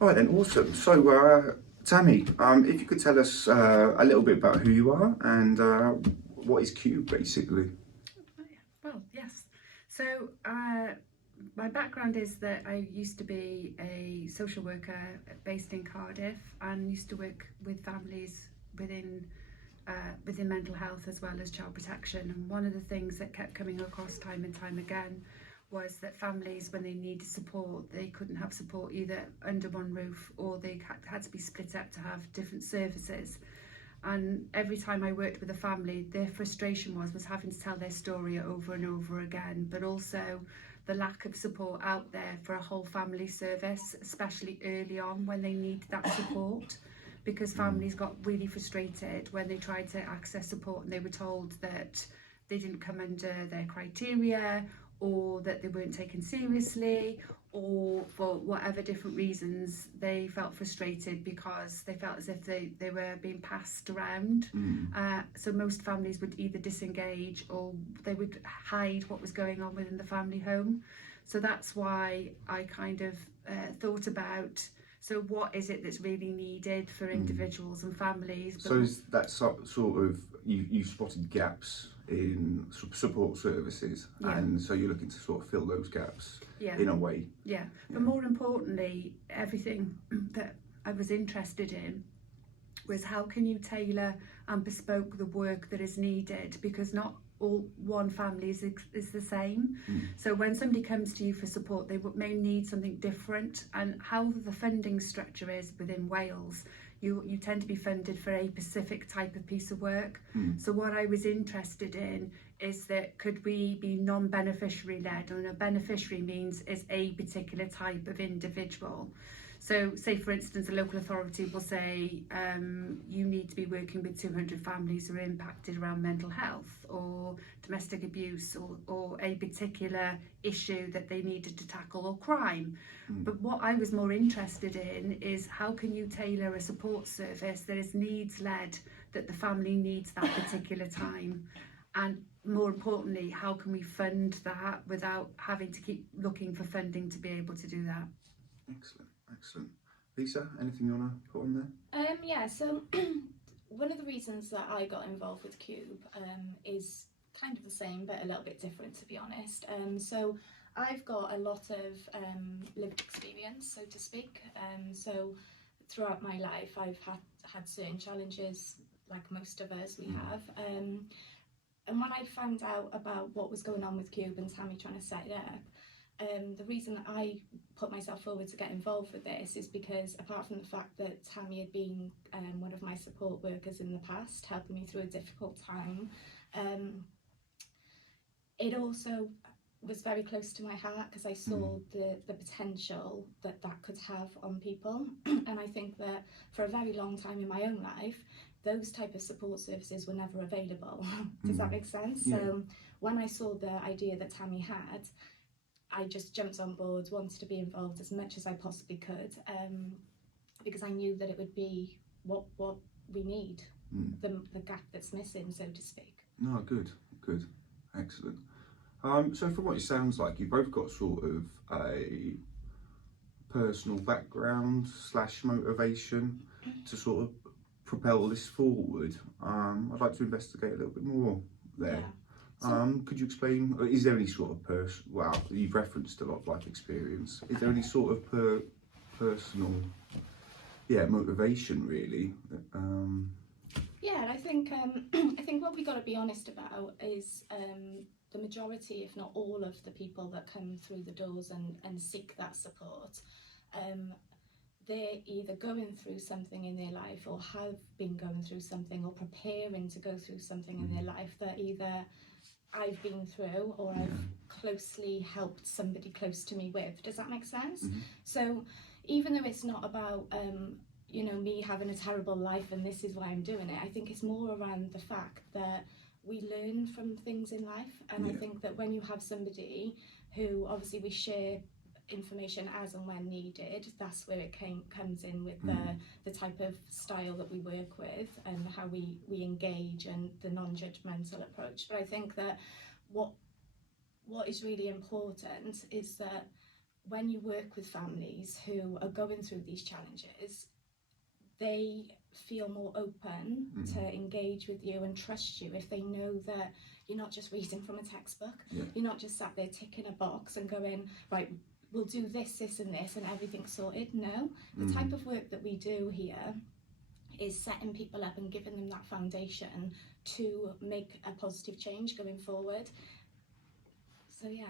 All right then, awesome. So, Tammy, if you could tell us a little bit about who you are and what is Cube, basically. Well, yes. So, my background is that I used to be a social worker based in Cardiff and used to work with families within within mental health as well as child protection. And one of the things that kept coming across time and time again was that families, when they needed support, they couldn't have support either under one roof or they had to be split up to have different services. And every time I worked with a family, their frustration was having to tell their story over and over again, but also the lack of support out there for a whole family service, especially early on when they need that support, because Mm. families got really frustrated when they tried to access support and they were told that they didn't come under their criteria, or that they weren't taken seriously, or for whatever different reasons they felt frustrated because they felt as if they were being passed around. Mm. So most families would either disengage or they would hide what was going on within the family home. So that's why I kind of thought about, so what is it that's really needed for Mm. individuals and families, but So is that sort of you spotted gaps in support services, yeah, and so you're looking to sort of fill those gaps yeah, in a way. yeah. Yeah. But more importantly, everything that I was interested in was how can you tailor and bespoke the work that is needed, because not all one family is the same. Mm. So when somebody comes to you for support, they may need something different, and how the funding structure is within Wales, you tend to be funded for a specific type of piece of work. Mm. So what I was interested in is that could we be non-beneficiary led, and a beneficiary means is a particular type of individual. So say for instance a local authority will say you need to be working with 200 families who are impacted around mental health or domestic abuse, or a particular issue that they needed to tackle, or crime. Mm. But what I was more interested in is how can you tailor a support service that is needs led, that the family needs that particular time, and more importantly, how can we fund that without having to keep looking for funding to be able to do that. Excellent, excellent. Lisa, anything you want to put on there? Yeah, so one of the reasons that I got involved with Cube is kind of the same but a little bit different, to be honest. So I've got a lot of lived experience, so to speak. So throughout my life, I've had certain challenges, like most of us we have. And when I found out about what was going on with Cube and Tammy trying to set it up, the reason I put myself forward to get involved with this is because, apart from the fact that Tammy had been one of my support workers in the past, helping me through a difficult time, it also was very close to my heart because I saw the potential that that could have on people. And I think that for a very long time in my own life, those type of support services were never available. Does that make sense? Yeah. So when I saw the idea that Tammy had, I just jumped on board, wanted to be involved as much as I possibly could, because I knew that it would be what we need, the gap that's missing, so to speak. No, good, good, excellent. So from what it sounds like, you both got sort of a personal background slash motivation to sort of propel this forward. I'd like to investigate a little bit more there. Yeah. Could you explain, is there any sort of well, you've referenced a lot of life experience. Is there any sort of personal, motivation really? Yeah, and I think I think what we got to be honest about is the majority, if not all, of the people that come through the doors and seek that support, they're either going through something in their life or have been going through something or preparing to go through something in their life that either I've been through or I've closely helped somebody close to me with. Does that make sense? So even though it's not about me having a terrible life and this is why I'm doing it, I think it's more around the fact that we learn from things in life. And I think that when you have somebody who, obviously we share information as and when needed, that's where it comes in with the type of style that we work with and how we engage and the non-judgmental approach. But I think that what is really important is that when you work with families who are going through these challenges, they feel more open to engage with you and trust you if they know that you're not just reading from a textbook. You're not just sat there ticking a box and going, right, we'll do this, this and this and everything's sorted. No, the type of work that we do here is setting people up and giving them that foundation to make a positive change going forward. So yeah.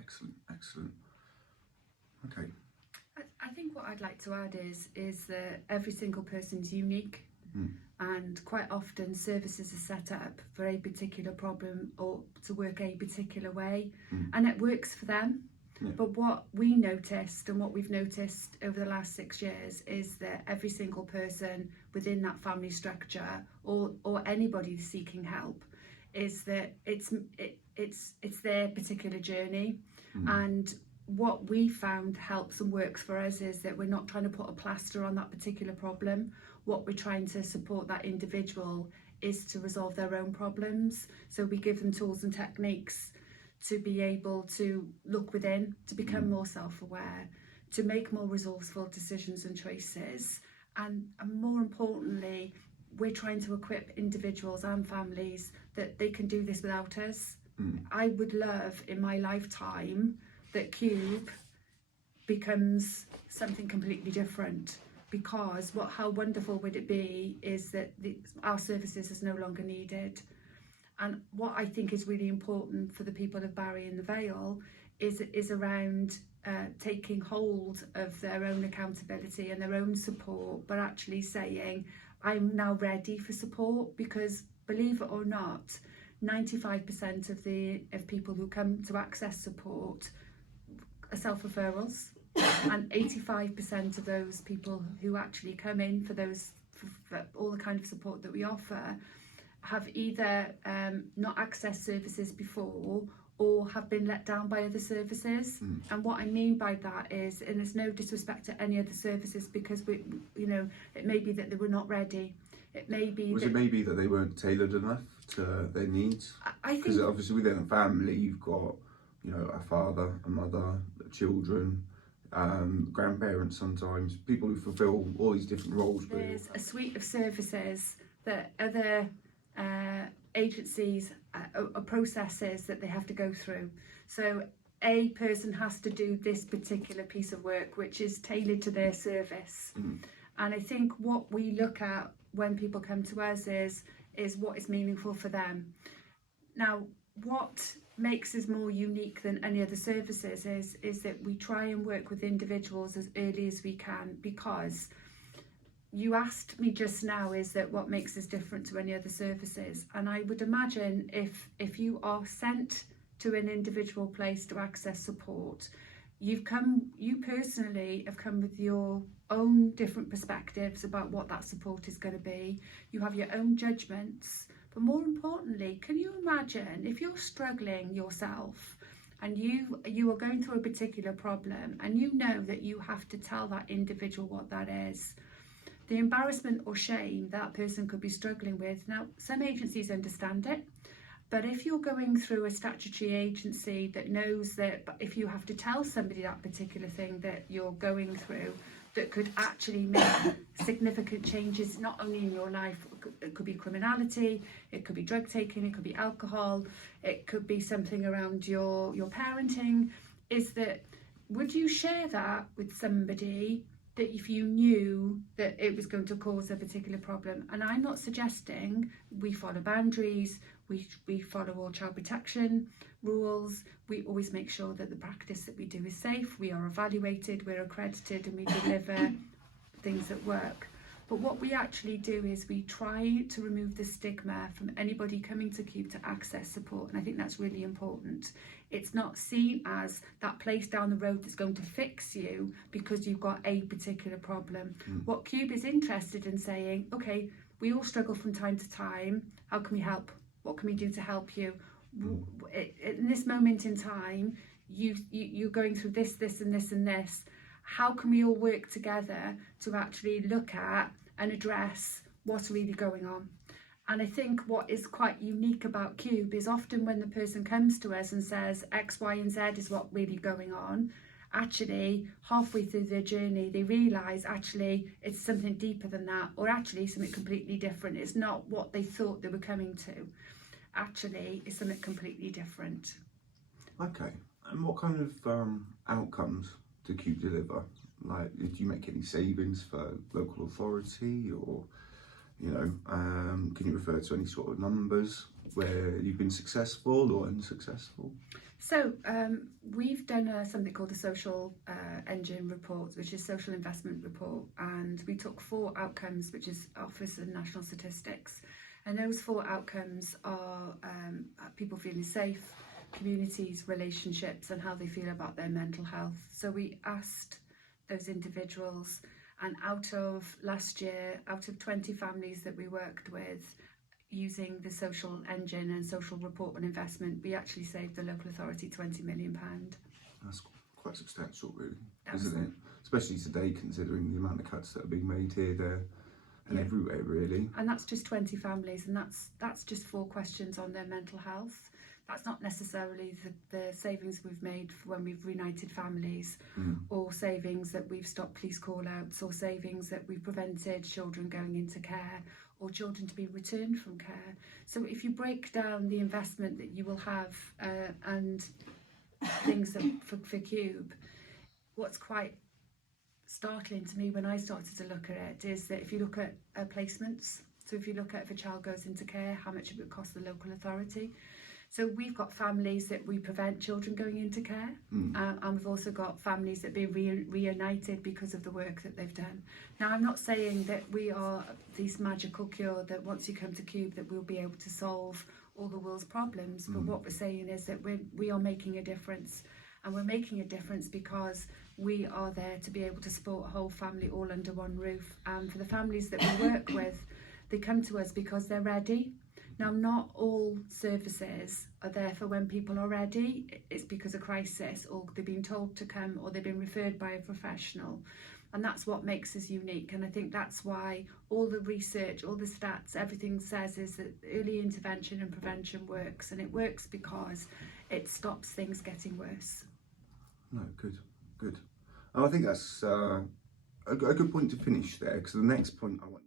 Excellent, excellent. Okay. I think what I'd like to add is that every single person's unique, and quite often services are set up for a particular problem or to work a particular way, and it works for them. But what we noticed and what we've noticed over the last 6 years is that every single person within that family structure or anybody seeking help is that it's their particular journey. And what we found helps and works for us is that we're not trying to put a plaster on that particular problem. What we're trying to support that individual is to resolve their own problems. So we give them tools and techniques to be able to look within, to become more self-aware, to make more resourceful decisions and choices. And more importantly, we're trying to equip individuals and families that they can do this without us. I would love in my lifetime that Cube becomes something completely different, because how wonderful would it be is that our services is no longer needed. And what I think is really important for the people of Barry in the Vale is around taking hold of their own accountability and their own support, but actually saying, I'm now ready for support, because believe it or not, 95% of people who come to access support are self-referrals, and 85% of those people who actually come in for all the kind of support that we offer have either not accessed services before or have been let down by other services. And what I mean by that is, and there's no disrespect to any other services, because it may be that they were not ready. It may be maybe that they weren't tailored enough to their needs? Because obviously within a family you've got, a father, a mother, children, grandparents, sometimes people who fulfil all these different roles. There's a suite of services that other agencies or processes that they have to go through. So a person has to do this particular piece of work which is tailored to their service. And I think what we look at when people come to us is what is meaningful for them. Now, what makes us more unique than any other services is that we try and work with individuals as early as we can, because you asked me just now, is that what makes us different to any other services? And I would imagine if you are sent to an individual place to access support, you personally have come with your own different perspectives about what that support is going to be. You have your own judgments, but more importantly, can you imagine if you're struggling yourself and you are going through a particular problem and you know that you have to tell that individual what that is, the embarrassment or shame that person could be struggling with. Now, some agencies understand it, but if you're going through a statutory agency that knows that if you have to tell somebody that particular thing that you're going through, that could actually make significant changes not only in your life, it could be criminality, it could be drug taking, it could be alcohol, it could be something around your parenting, is that would you share that with somebody that if you knew that it was going to cause a particular problem? And I'm not suggesting we follow boundaries, we follow all child protection rules, we always make sure that the practice that we do is safe, we are evaluated, we're accredited, and we deliver things that work. But what we actually do is we try to remove the stigma from anybody coming to Cube to access support, and I think that's really important. It's not seen as that place down the road that's going to fix you because you've got a particular problem. What Cube is interested in saying, okay, we all struggle from time to time, how can we help? What can we do to help you? In this moment in time, you're going through this, this and this and this. How can we all work together to actually look at and address what's really going on? And I think what is quite unique about Cube is often when the person comes to us and says X, Y and Z is what really going on, actually halfway through their journey they realise actually it's something deeper than that, or actually something completely different. It's not what they thought they were coming to, actually it's something completely different. Okay, and what kind of outcomes do Cube deliver? Like, do you make any savings for local authority, or, you know, can you refer to any sort of numbers where you've been successful or unsuccessful? So we've done something called the social engine report, which is social investment report, and we took 4 outcomes, which is Office of National Statistics, and those 4 outcomes are people feeling safe, communities, relationships, and how they feel about their mental health. So we asked those individuals, and out of last year, out of 20 families that we worked with using the social engine and social report on investment, we actually saved the local authority £20 million. That's quite substantial, really, isn't it? Especially today, considering the amount of cuts that are being made here, there, and everywhere, really. And that's just 20 families, and that's just 4 questions on their mental health. That's not necessarily the savings we've made when we've reunited families, or savings that we've stopped police call-outs, or savings that we've prevented children going into care, or children to be returned from care. So if you break down the investment that you will have and things that for Cube, what's quite startling to me when I started to look at it is that if you look at placements, so if you look at if a child goes into care, how much it would cost the local authority. So we've got families that we prevent children going into care, and we've also got families that be reunited because of the work that they've done. Now, I'm not saying that we are this magical cure that once you come to Cube that we'll be able to solve all the world's problems, but what we're saying is that we are making a difference, and we're making a difference because we are there to be able to support a whole family all under one roof. And for the families that we work with, they come to us because they're ready. Now, not all services are there for when people are ready. It's because of crisis, or they've been told to come, or they've been referred by a professional. And that's what makes us unique. And I think that's why all the research, all the stats, everything says is that early intervention and prevention works. And it works because it stops things getting worse. No, good. And I think that's a good point to finish there, because the next point I want